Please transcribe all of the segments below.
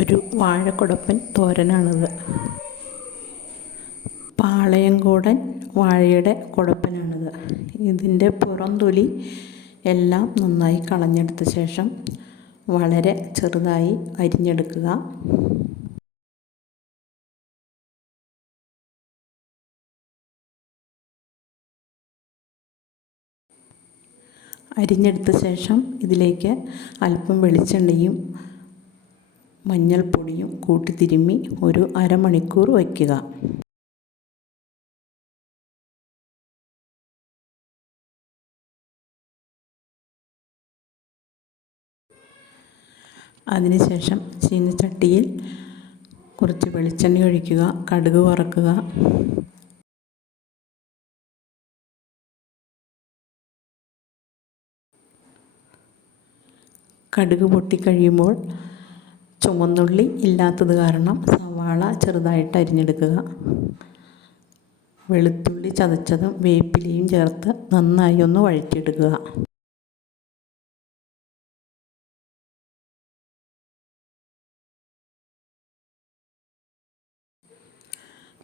ഒരു വാഴക്കുടപ്പൻ തോരനാണിത്. പാളയംകൂടൻ വാഴയുടെ കുടപ്പനാണിത്. ഇതിന്റെ പുറം തൊലി എല്ലാം നന്നായി കളഞ്ഞെടുത്ത ശേഷം വളരെ ചെറുതായി അരിഞ്ഞെടുക്കുക. അരിഞ്ഞെടുത്ത ശേഷം ഇതിലേക്ക് അല്പം വെളിച്ചെണ്ണയും മഞ്ഞൾപ്പൊടിയും കൂട്ടി തിരുമ്മി ഒരു അരമണിക്കൂർ വയ്ക്കുക. അതിനുശേഷം ചീനച്ചട്ടിയിൽ കുറച്ച് വെളിച്ചെണ്ണ ഒഴിക്കുക കടുക് വറക്കുക. കടുക് പൊട്ടിക്കഴിയുമ്പോൾ ചുവന്നുള്ളി ഇല്ലാത്തത് കാരണം സവാള ചെറുതായിട്ട് അരിഞ്ഞെടുക്കുക. വെളുത്തുള്ളി ചതച്ചതും വേപ്പിലയും ചേർത്ത് നന്നായി ഒന്ന് വഴറ്റിയെടുക്കുക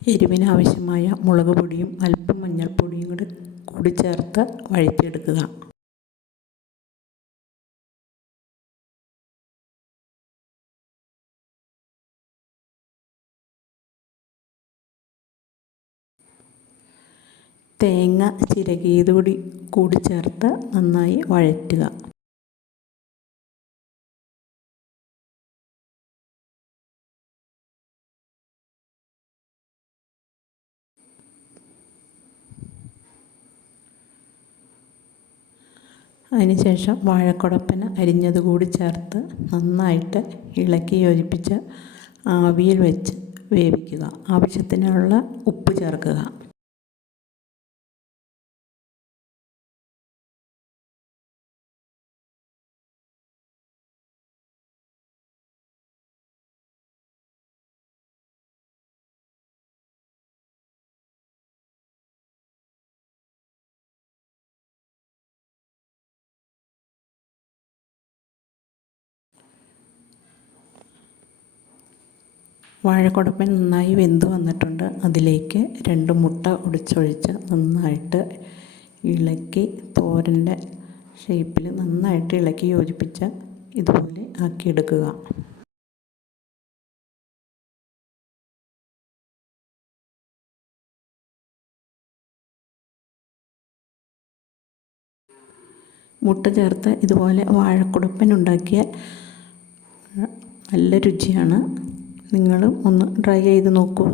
എരിവിനാവശ്യമായ മുളക് പൊടിയും അല്പം മഞ്ഞൾപ്പൊടിയും കൂടി കൂടി ചേർത്ത് വഴറ്റിയെടുക്കുക. തേങ്ങ ചിരകിയതുകൂടി കൂടി ചേർത്ത് നന്നായി വഴറ്റുക. അതിനുശേഷം വാഴക്കുടപ്പന അരിഞ്ഞത് കൂടി ചേർത്ത് നന്നായിട്ട് ഇളക്കി യോജിപ്പിച്ച് ആവിയിൽ വെച്ച് വേവിക്കുക. ആവശ്യത്തിനുള്ള ഉപ്പ് ചേർക്കുക. വാഴക്കുടപ്പൻ നന്നായി വെന്ത് വന്നിട്ടുണ്ട്. അതിലേക്ക് രണ്ട് മുട്ട ഒടിച്ചൊഴിച്ച് നന്നായിട്ട് ഇളക്കി തോരന്റെ ഷേപ്പിൽ നന്നായിട്ട് ഇളക്കി യോജിപ്പിച്ച് ഇതുപോലെ ആക്കിയെടുക്കുക. മുട്ട ചേർത്ത് ഇതുപോലെ വാഴക്കുടപ്പൻ ഉണ്ടാക്കിയ നല്ല രുചിയാണ്. നിങ്ങളും ഒന്ന് ട്രൈ ചെയ്ത് നോക്കൂ.